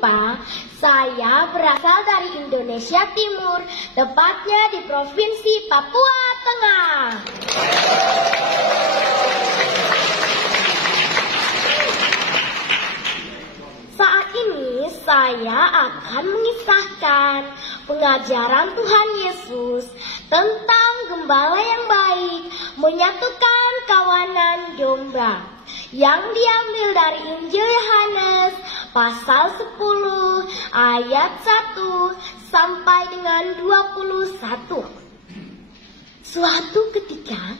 lupa, saya berasal dari Indonesia Timur, tepatnya di Provinsi Papua Tengah. Saat ini saya akan mengisahkan pengajaran Tuhan Yesus tentang gembala yang baik menyatukan kawanan domba yang diambil dari Injil Yohanes pasal 10 ayat 1 sampai dengan 21. Suatu ketika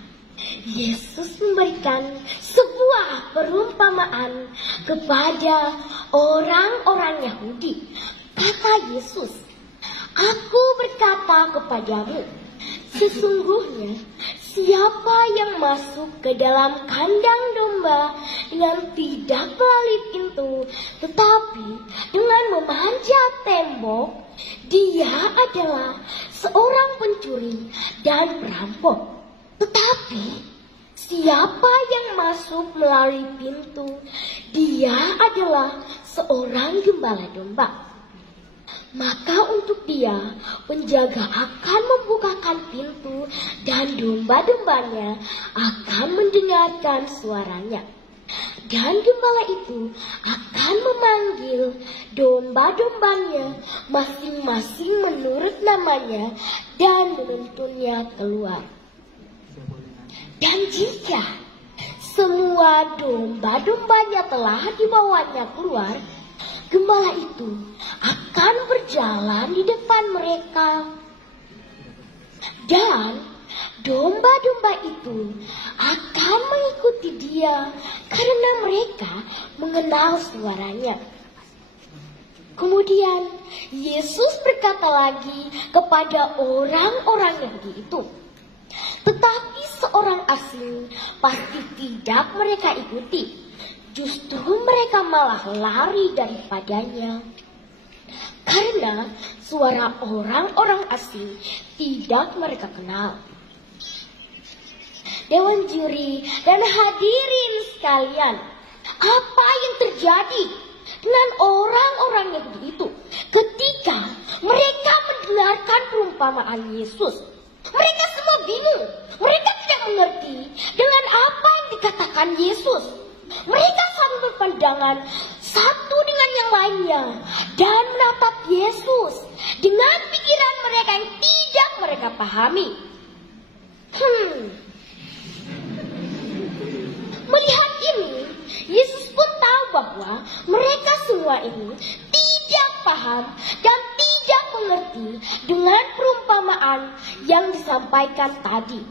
Yesus memberikan sebuah perumpamaan kepada orang-orang Yahudi. Kata Yesus, "Aku berkata kepadamu, sesungguhnya siapa yang masuk ke dalam kandang domba dengan tidak melalui pintu, tetapi dengan memanjat tembok, dia adalah seorang pencuri dan perampok. Tetapi siapa yang masuk melalui pintu, dia adalah seorang gembala domba. Maka untuk dia, penjaga akan membukakan pintu dan domba-dombanya akan mendengarkan suaranya. Dan gembala itu akan memanggil domba-dombanya masing-masing menurut namanya dan menuntunnya keluar. Dan jika semua domba-dombanya telah dibawanya keluar, gembala itu akan berjalan di depan mereka. Dan domba-domba itu akan mengikuti dia karena mereka mengenal suaranya. Kemudian Yesus berkata lagi kepada orang-orang Yahudi itu, tetapi seorang asing pasti tidak mereka ikuti. Justru mereka malah lari daripadanya. Karena suara orang-orang asing tidak mereka kenal. Dewan juri dan hadirin sekalian, apa yang terjadi dengan orang-orang Yahudi itu ketika mereka mendengarkan perumpamaan Yesus? Mereka semua bingung. Mereka tidak mengerti dengan apa yang dikatakan Yesus. Mereka saling berpandangan satu dengan yang lainnya dan menatap Yesus dengan pikiran mereka yang tidak mereka pahami. Melihat ini, Yesus pun tahu bahwa mereka semua ini tidak paham dan tidak mengerti dengan perumpamaan yang disampaikan tadi.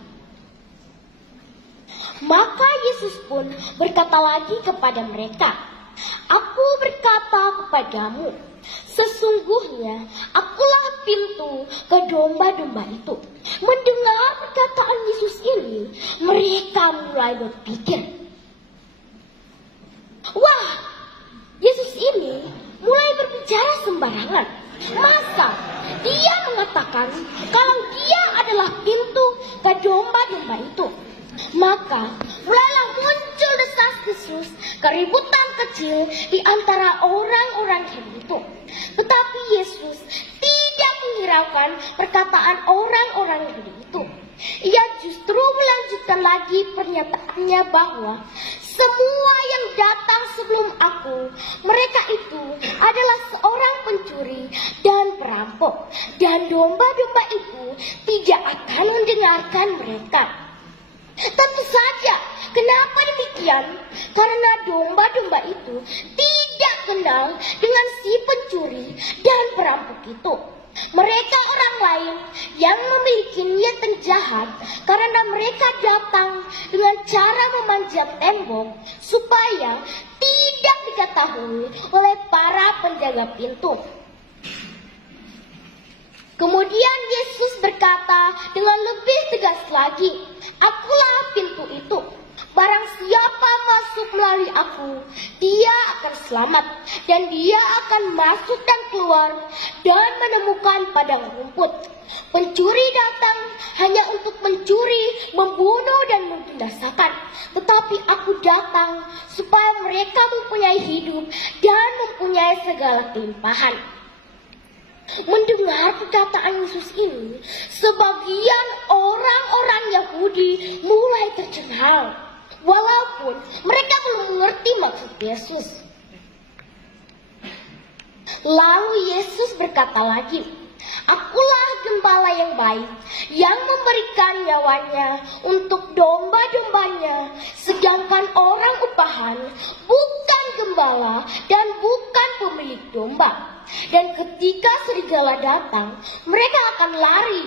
Maka Yesus pun berkata lagi kepada mereka, "Aku berkata kepadamu, sesungguhnya akulah pintu ke domba-domba itu." Mendengar perkataan Yesus ini, mereka mulai berpikir, "Wah, Yesus ini mulai berbicara sembarangan. Masa dia mengatakan kalau dia adalah pintu ke domba-domba itu?" Maka mulailah muncul desas-desus, keributan kecil di antara orang-orang itu. Tetapi Yesus tidak menghiraukan perkataan orang-orang itu. Ia justru melanjutkan lagi pernyataannya bahwa semua yang datang sebelum aku, mereka itu adalah seorang pencuri dan perampok. Dan domba-domba itu tidak akan mendengarkan mereka. Tentu saja, kenapa demikian? Karena domba-domba itu tidak kenal dengan si pencuri dan perampok itu. Mereka orang lain yang memiliki niat yang jahat karena mereka datang dengan cara memanjat tembok supaya tidak diketahui oleh para penjaga pintu. Kemudian Yesus berkata dengan lebih tegas lagi, "Akulah pintu itu. barang siapa masuk melalui aku, dia akan selamat, dan dia akan masuk dan keluar dan menemukan padang rumput. Pencuri datang hanya untuk mencuri, membunuh, dan membinasakan. Tetapi aku datang supaya mereka mempunyai hidup dan mempunyai segala kelimpahan. Mendengar perkataan Yesus ini, sebagian orang-orang Yahudi mulai tercengang, walaupun mereka belum mengerti maksud Yesus. Lalu Yesus berkata lagi, "Akulah gembala yang baik, yang memberikan nyawanya untuk domba-dombanya, sedangkan orang upahan bukan gembala dan bukan pemilik domba. Dan ketika serigala datang, mereka akan lari,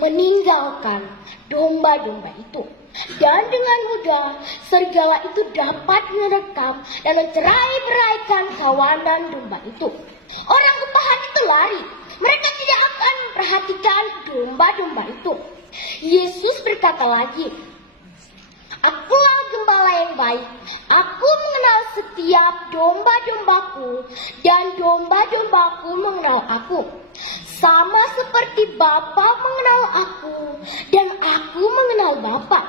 meninggalkan domba-domba itu. Dan dengan mudah serigala itu dapat merekam dan mencerai-beraikan kawanan domba itu. Orang upahan itu lari, mereka tidak akan memperhatikan domba-domba itu." Yesus berkata lagi, "Akulah gembala yang baik. Aku mengenal setiap domba-dombaku, dan domba-dombaku mengenal aku. Sama seperti Bapa mengenal aku, dan aku mengenal Bapa.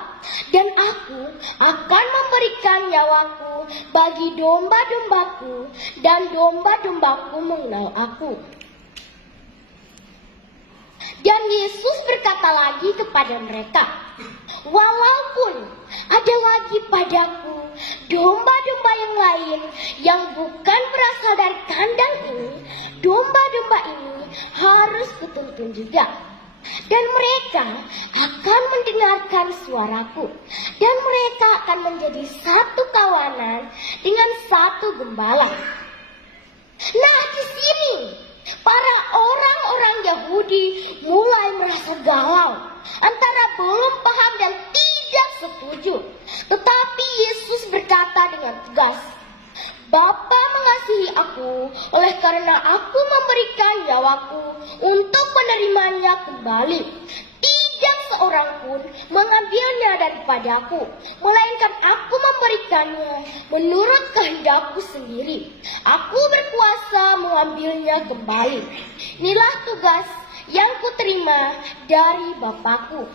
Dan aku akan memberikan nyawaku bagi domba-dombaku, dan domba-dombaku mengenal aku." Dan Yesus berkata lagi kepada mereka, "Walaupun ada lagi padaku domba-domba yang lain yang bukan berasal dari kandang ini, domba-domba ini harus kutuntun juga. Dan mereka akan mendengarkan suaraku, dan mereka akan menjadi satu kawanan dengan satu gembala." Nah, di sini para orang-orang Yahudi mulai merasa galau, antara belum paham dan tidak setuju. Tetapi Yesus berkata dengan tegas, "Bapa mengasihi aku, oleh karena aku memberikan nyawaku untuk menerimanya kembali. Tidak seorang pun mengambilnya daripadaku, melainkan aku memberikannya menurut kehendakku sendiri. Aku berkuasa mengambilnya kembali. Inilah tugas yang kuterima dari Bapakku."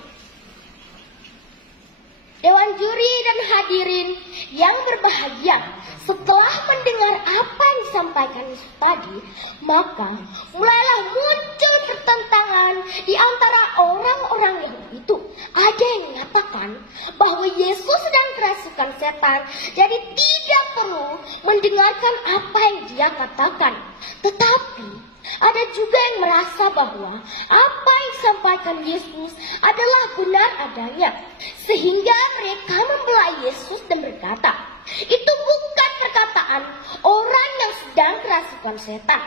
Dewan juri dan hadirin yang berbahagia, setelah mendengar apa yang disampaikan Yesus tadi, maka mulailah muncul pertentangan di antara orang-orang Yahudi itu. Ada yang mengatakan bahwa Yesus sedang kerasukan setan, jadi tidak perlu mendengarkan apa yang dia katakan. Tetapi ada juga yang merasa bahwa apa yang disampaikan Yesus adalah benar adanya, sehingga mereka membelah Yesus dan berkata, "Itu bukan perkataan orang yang sedang kerasukan setan.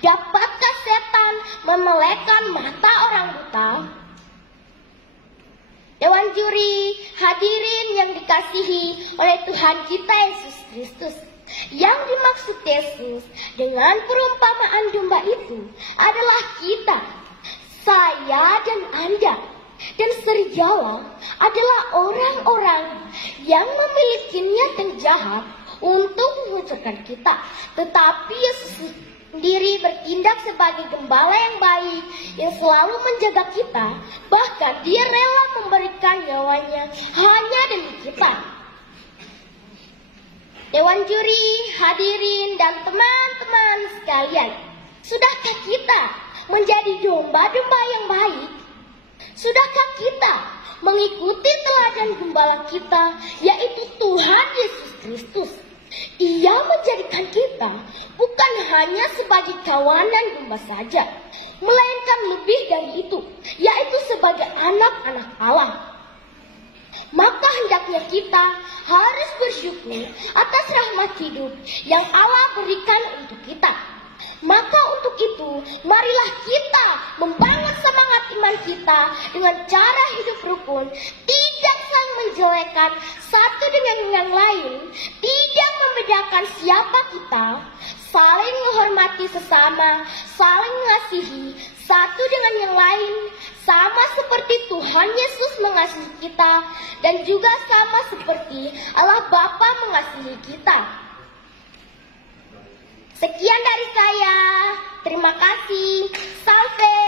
Dapatkah setan memelekkan mata orang buta?" Dewan juri, hadirin yang dikasihi oleh Tuhan kita Yesus Kristus, yang dimaksud Yesus dengan perumpamaan domba itu adalah kita, saya dan Anda. Dan serigala adalah orang-orang yang memiliki niat yang jahat untuk menghancurkan kita. Tetapi Yesus sendiri bertindak sebagai gembala yang baik yang selalu menjaga kita. Bahkan dia rela memberikan nyawanya hanya demi kita. Dewan juri, hadirin, dan teman-teman sekalian, sudahkah kita menjadi domba-domba yang baik? Sudahkah kita mengikuti teladan gembala kita, yaitu Tuhan Yesus Kristus? Ia menjadikan kita bukan hanya sebagai kawanan domba saja, melainkan lebih dari itu, yaitu sebagai anak-anak Allah. Maka hendaknya kita harus bersyukur atas rahmat hidup yang Allah berikan untuk kita. Maka untuk itu, marilah kita membangun semangat iman kita dengan cara hidup rukun, tidak saling menjelekkan satu dengan yang lain, tidak membedakan siapa kita, saling menghormati sesama, saling mengasihi, satu dengan yang lain, sama seperti Tuhan Yesus mengasihi kita, dan juga sama seperti Allah Bapa mengasihi kita. Sekian dari saya. Terima kasih. Salve.